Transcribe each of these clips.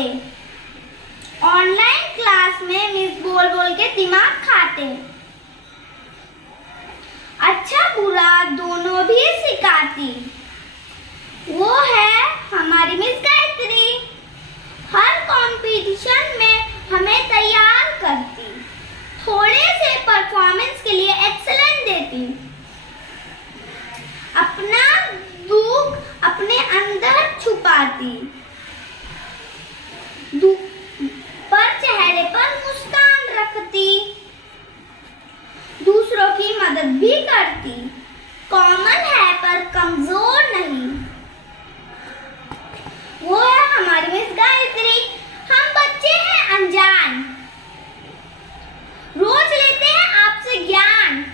होते। Online class में miss बोल बोल के दिमाग खाते। अच्छा बुरा दोनों भी सिखाती। वो है हमारी मिस गायत्री। हर कंपटीशन में हमें तैयार करती। थोड़े से परफॉर्मेंस के लिए एक्सीलेंट देती। अपना दुख अपने अंदर छुपाती, पर चेहरे पर मुस्कान रखती। दूसरों की मदद भी करती। कॉमन है पर कमजोर नहीं। वो है हमारी मिस गायत्री। हम बच्चे हैं अनजान, रोज लेते हैं आपसे ज्ञान।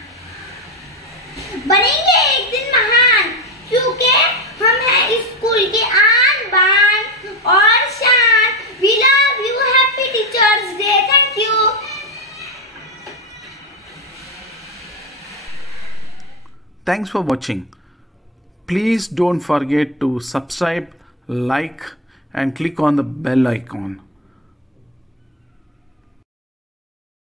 बनेंगे एक दिन महान, क्योंकि हम हैं स्कूल के आन बान और शान। We love you. Happy Teachers Day. Thank you. Thanks for watching. Please don't forget to subscribe, like and click on the bell icon.